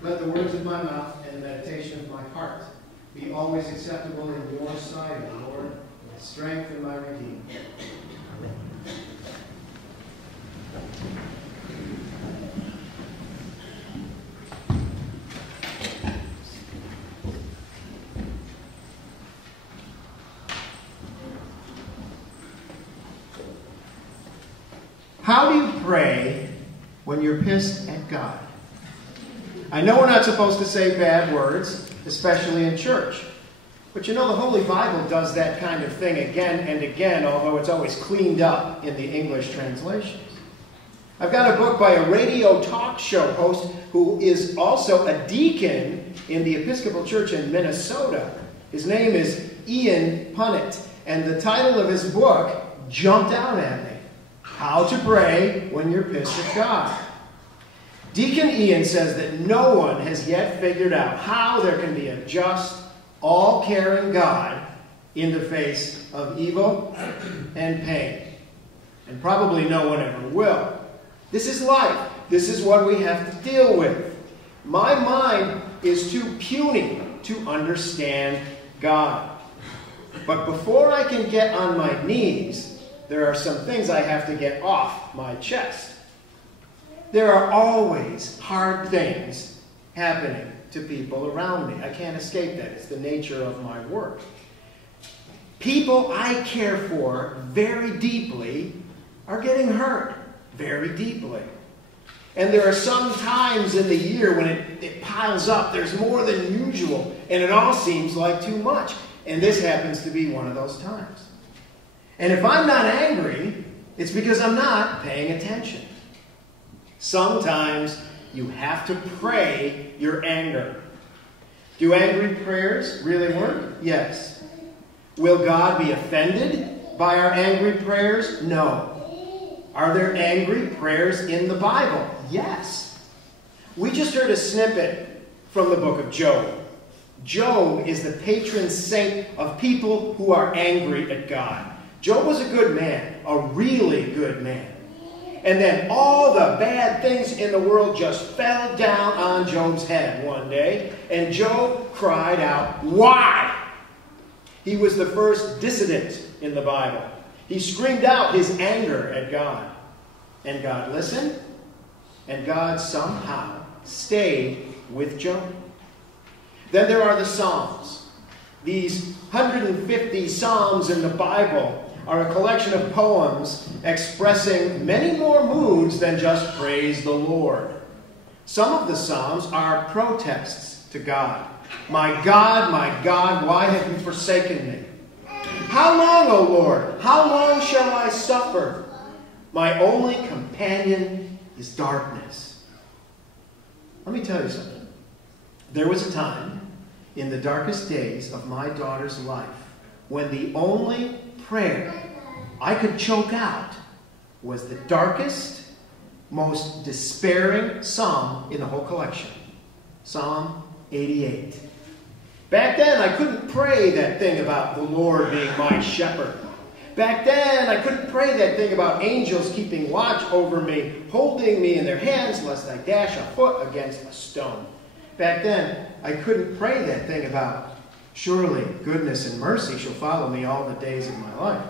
Let the words of my mouth and the meditation of my heart be always acceptable in your sight, O Lord, my strength and my redeemer. How do you pray when you're pissed at God? I know we're not supposed to say bad words, especially in church. But you know, the Holy Bible does that kind of thing again and again, although it's always cleaned up in the English translations. I've got a book by a radio talk show host who is also a deacon in the Episcopal Church in Minnesota. His name is Ian Punnett, and the title of his book jumped out at me. How to Pray When You're Pissed at God. Deacon Ian says that no one has yet figured out how there can be a just, all-caring God in the face of evil and pain. And probably no one ever will. This is life. This is what we have to deal with. My mind is too puny to understand God. But before I can get on my knees, there are some things I have to get off my chest. There are always hard things happening to people around me. I can't escape that. It's the nature of my work. People I care for very deeply are getting hurt very deeply. And there are some times in the year when it piles up. There's more than usual, and it all seems like too much. And this happens to be one of those times. And if I'm not angry, it's because I'm not paying attention. Sometimes you have to pray your anger. Do angry prayers really work? Yes. Will God be offended by our angry prayers? No. Are there angry prayers in the Bible? Yes. We just heard a snippet from the book of Job. Job is the patron saint of people who are angry at God. Job was a good man, a really good man. And then all the bad things in the world just fell down on Job's head one day, and Job cried out, "Why?" He was the first dissident in the Bible. He screamed out his anger at God. And God listened, and God somehow stayed with Job. Then there are the Psalms. These 150 Psalms in the Bible are a collection of poems expressing many more moods than just praise the Lord. Some of the Psalms are protests to God. My God, why have you forsaken me? How long, O Lord? How long shall I suffer? My only companion is darkness. Let me tell you something. There was a time in the darkest days of my daughter's life when the only prayer I could choke out was the darkest, most despairing psalm in the whole collection. Psalm 88. Back then, I couldn't pray that thing about the Lord being my shepherd. Back then, I couldn't pray that thing about angels keeping watch over me, holding me in their hands lest I dash a foot against a stone. Back then, I couldn't pray that thing about, surely goodness and mercy shall follow me all the days of my life.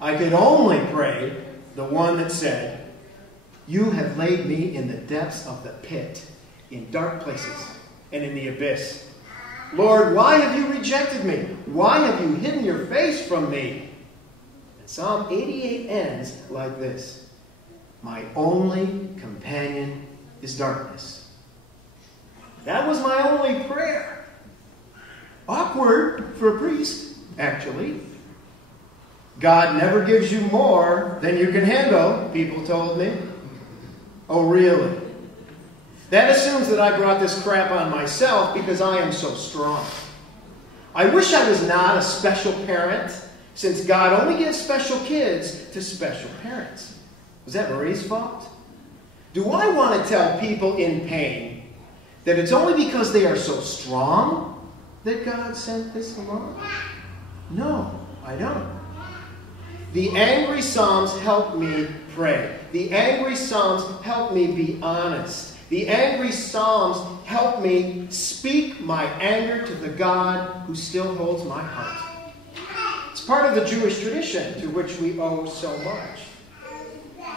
I could only pray the one that said, you have laid me in the depths of the pit, in dark places, and in the abyss. Lord, why have you rejected me? Why have you hidden your face from me? And Psalm 88 ends like this. My only companion is darkness. That was my only prayer. Awkward for a priest, actually. God never gives you more than you can handle, people told me. Oh, really? That assumes that I brought this crap on myself because I am so strong. I wish I was not a special parent, since God only gives special kids to special parents. Was that Marie's fault? Do I want to tell people in pain that it's only because they are so strong that God sent this along? No, I don't. The angry Psalms help me pray. The angry Psalms help me be honest. The angry psalms help me speak my anger to the God who still holds my heart. It's part of the Jewish tradition to which we owe so much.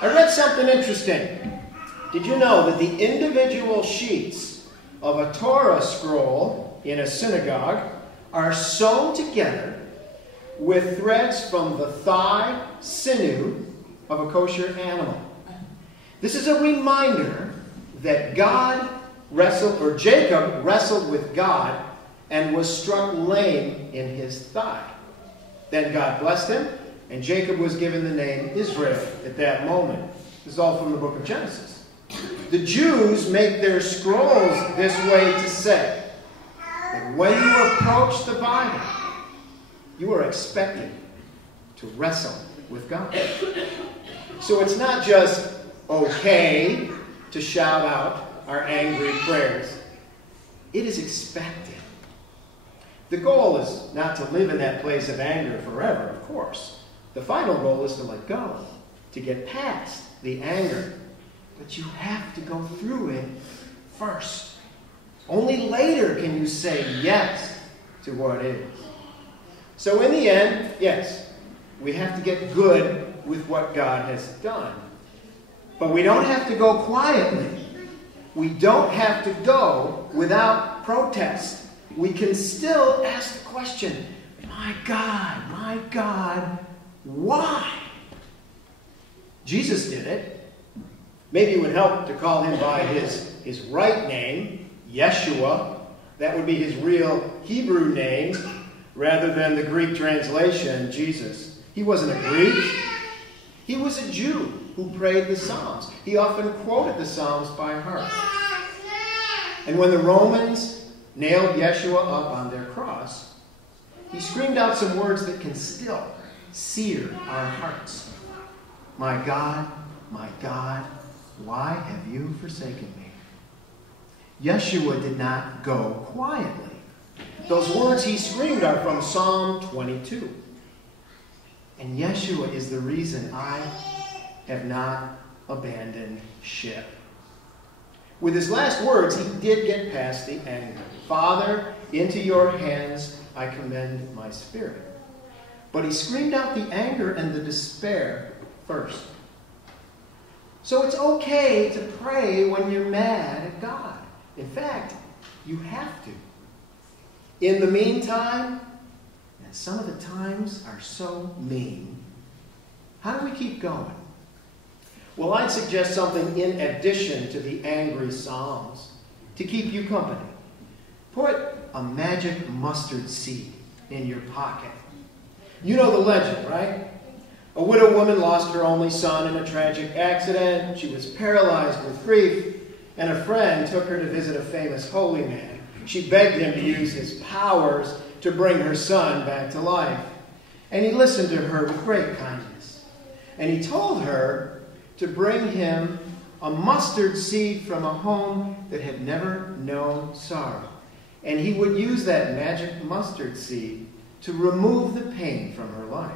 I read something interesting. Did you know that the individual sheets of a Torah scroll in a synagogue are sewn together with threads from the thigh sinew of a kosher animal? This is a reminder that Jacob wrestled with God and was struck lame in his thigh. Then God blessed him, and Jacob was given the name Israel at that moment. This is all from the book of Genesis. The Jews make their scrolls this way to say that when you approach the Bible, you are expected to wrestle with God. So it's not just okay to shout out our angry prayers. It is expected. The goal is not to live in that place of anger forever, of course. The final goal is to let go, to get past the anger. But you have to go through it first. Only later can you say yes to what is. So in the end, yes, we have to get good with what God has done. But we don't have to go quietly. We don't have to go without protest. We can still ask the question, my God, why? Jesus did it. Maybe it would help to call him by his right name, Yeshua. That would be his real Hebrew name, rather than the Greek translation, Jesus. He wasn't a Greek. He was a Jew who prayed the Psalms. He often quoted the Psalms by heart. And when the Romans nailed Yeshua up on their cross, he screamed out some words that can still sear our hearts. My God, why have you forsaken me? Yeshua did not go quietly. Those words he screamed are from Psalm 22. And Yeshua is the reason I have not abandoned ship. With his last words, he did get past the anger. Father, into your hands I commend my spirit. But he screamed out the anger and the despair first. So it's okay to pray when you're mad at God. In fact, you have to. In the meantime, and some of the times are so mean, how do we keep going? Well, I'd suggest something in addition to the angry psalms to keep you company. Put a magic mustard seed in your pocket. You know the legend, right? A widow woman lost her only son in a tragic accident. She was paralyzed with grief, and a friend took her to visit a famous holy man. She begged him to use his powers to bring her son back to life. And he listened to her with great kindness. And he told her to bring him a mustard seed from a home that had never known sorrow. And he would use that magic mustard seed to remove the pain from her life.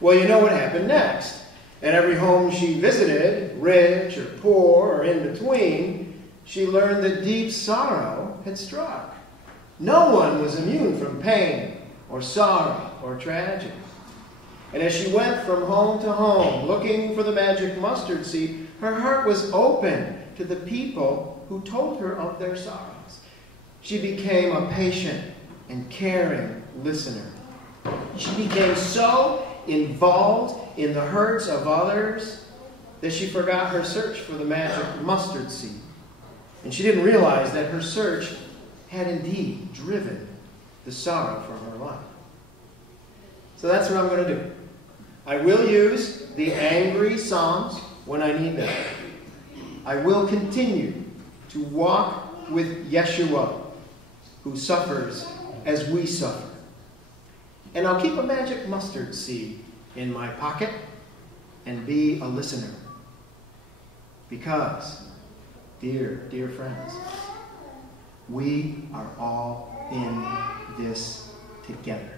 Well, you know what happened next. At every home she visited, rich or poor or in between, she learned that deep sorrow had struck. No one was immune from pain or sorrow or tragedy. And as she went from home to home, looking for the magic mustard seed, her heart was open to the people who told her of their sorrows. She became a patient and caring listener. She became so involved in the hurts of others that she forgot her search for the magic mustard seed. And she didn't realize that her search had indeed driven the sorrow from her life. So that's what I'm going to do. I will use the angry psalms when I need them. I will continue to walk with Yeshua, who suffers as we suffer. And I'll keep a magic mustard seed in my pocket and be a listener. Because, dear friends, we are all in this together.